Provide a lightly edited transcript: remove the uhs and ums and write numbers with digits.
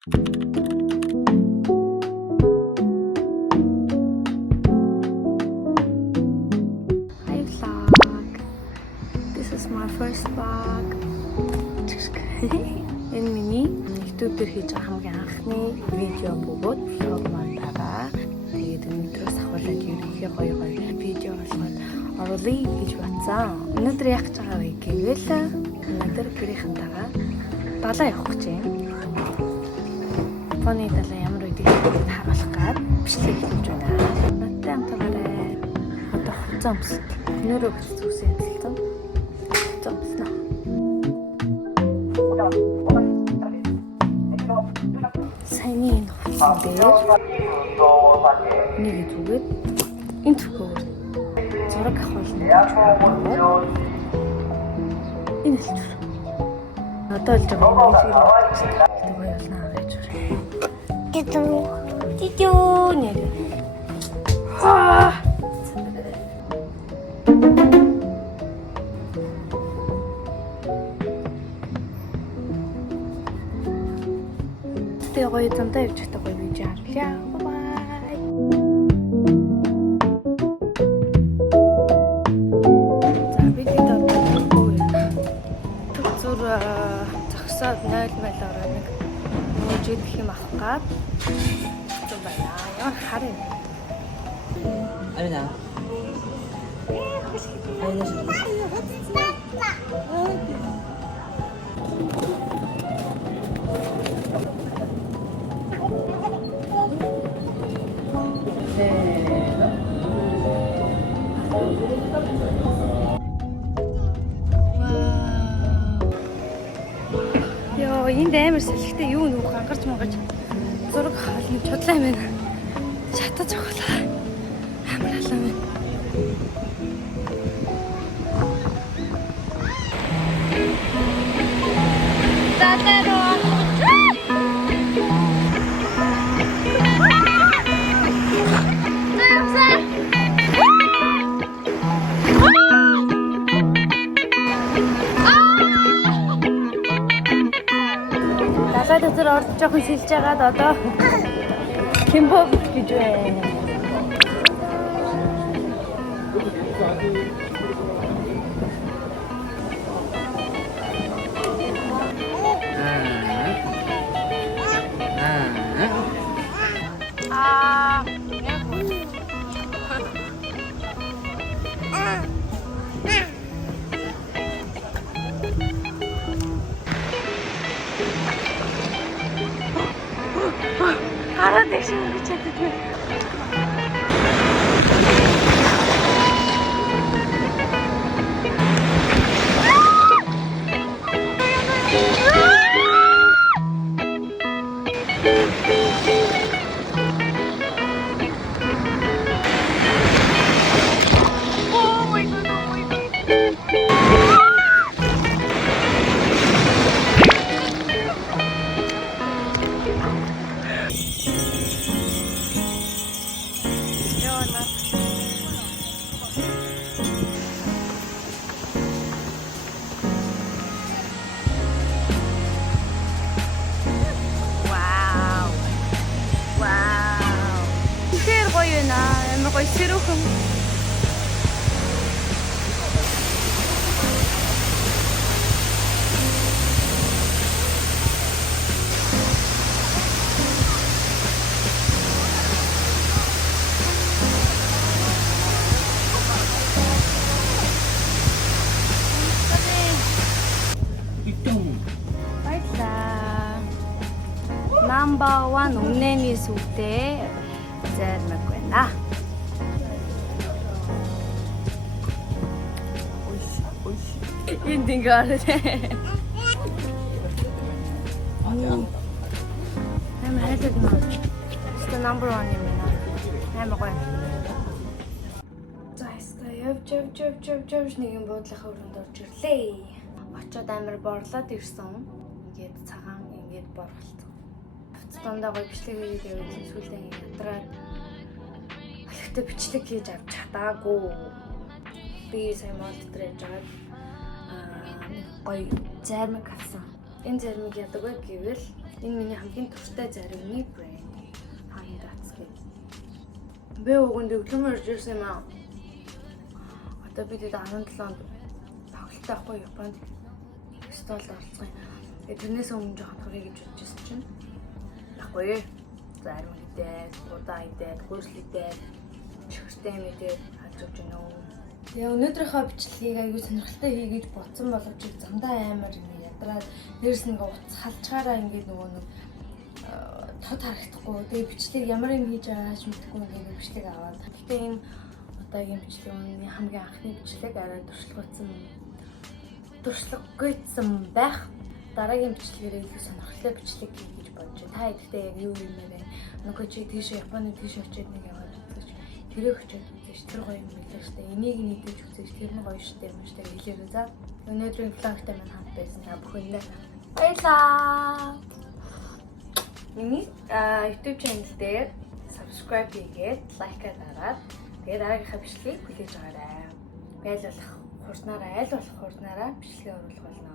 Hi vlog. This is my first vlog. Энэ миний YouTube дээр хийж байгаа хамгийн анхны видео бөгөөд vlog маань байгаа. Тэгээд өнөөдрөөс ахвалаад ерөнхий гоё видео болгоод оруулъя гэж бодсон. Өнөөдөр яах гэж байгаа вэ гэвэл өнөөдөр гэрийнхэнтэйгээ далаа явах гэж байна. Фоны далаа ямар үедээ харуулах гээд бичлэг хийж байна. Надтай хамтаарай. Одоо хуцаа өмсөв. Өнөөрөө бүс үсэн хэлсэн. Хуцаа өмснө. Сайн энэ хуцаа дээр нэг зүгээд энэ зүгээр зураг авахулна. Энэ л зүр. Одоо л жоо гоё болно гэж байна. Титүү нэр. Тэгээ гоё зантаа явж байгаа гоё видео харуулъя. Бай. За видео зур зогсоод 0 мэл ороо нэг мужид гэх юм авах гад зүг байна. Яа харин. Арина. Арина шүү. Энд амар салхитай юу нөх ангарч мангарч зураг хаална чудлаа юм байна. Шатаж авахлаа. Амар халаа байна. Татароо. Тэзэр орж жоохон сэлж байгаад одоо Кимбо гэж байна. Хараа дэшин гэж чаддаг. Амар гоё сэрүүхэн. Баярлалаа. Number 1 үнэний сүртэй зармаг байна. Энд ингээ ороо. Амар хайртай юм. It's number 1 юм байна. Амар гоё. За явж нэг юм буудлахаа өрөөнд орж ирлээ. Очоод амар борлоод ирсэн. Ингээд цагаан ингээд борголцсон. Авцдандаа гоё бичлэг хийгээд явсан сүлдээ ядраад. Алхтаа бичлэг хийж авч чадаагүй. Би сайн мод дээр яж байгаа. Гоё зармаг авсан. Энэ зармаг яадаг вэ гэвэл Энэ миний хамгийн туртай заримны брэнд. Handats гэдэг. Би уган диплом орж ирсэн юм аа. Одоо бид 17 онд тоглолт авахгүй Японд стол оролцсон. Тэрнээс өмнө жоохон төрөй гэж бодчихсон чинь. Яахгүй. Зарим идээд, удаа идээд, гүйцэлдээд, чихэртэй мэдээд хажууж гинөө. Тэгээ өнөөдрийнхөө бичлэгийг аягүй сонирхолтой хий гэж бодсон боловч замдаа амар ингэ ядраад дээрс нэг утас халчгаараа ингэ нөгөө нэг тод харагдахгүй. Тэгээ бичлэг ямар юм хийж байгаач мэдэхгүй ингэ бичлэг аваад. Гэхдээ энэ одоогийн бичлэг миний хамгийн анхны бичлэг арай туршлагагүйсэн байх. Дараагийн бичлэгээр илүү сонирхолтой бичлэг хий гэж бодож байна. Та ихтэй яг юу юм бэ? Нөгөө чи тийш Японы тийш очиод нэг яваад үзэж тэрийг очиод үзэж тэр гоё юм билээ штэ. Энийг нийтэж үзэж тэр нь гоё штэ юм штэ хэлээрээ за. Өнөөдрийн vlogтай маань хамт байсан та бүхэндээ баярлалаа. Миний YouTube channel дээр subscribe хийгээд лайкаа дараад тэгээд дараагийнхаа бичлэгийг хүлээж аваарай. Аль болох хурднаараа бичлэгээ оруулах болно.